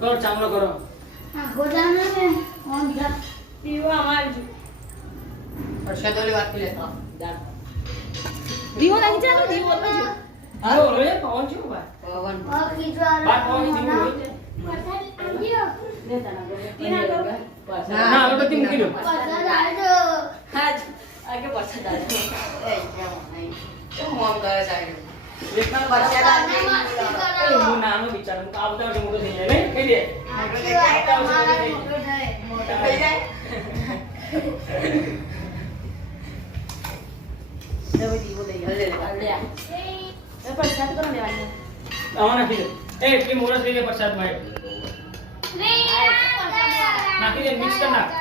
करो चांगलो करो हां गोदाम में कौन था पीवा हमार और शदोली बात के लेता દીવો લાગી ચાલો દીવો લાગી हां रे पवन छो बा पवन और खिजवार बात पवन दी होई લેતા ના તીના કરો हां वो तो 3 किलो पता डाल दो હાજ આગે પાછા દાલ ए क्या नहीं तो हम करे जाए इतना बच्चा मस्ती ए करो मु नानो विचार मु आवता जे मोटो થઈ જાય ને કહી દે मोटो થઈ જાય હવે દીવો લઈ ले ले લે એ પ્રસાદ કરો લેવાની આવા નાખી દે એ એટલી મોરસ લઈ લે પ્રસાદ માં નાખી દે મિક્સ કર નાખ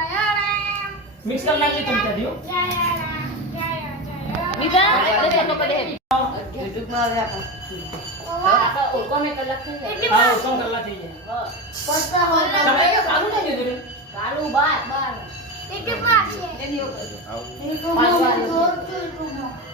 મિક્સ કર નાખી तुम क्या दियो બીજા લે ચાલો પડે YouTube में आ गया આપા ઓળકો મે કલાક થઈ જાય हां उसम करला चाहिए पता हो તમે કાલુ લઈ દેજો રે કાલુ બાર एक बार એ દીવો एक बार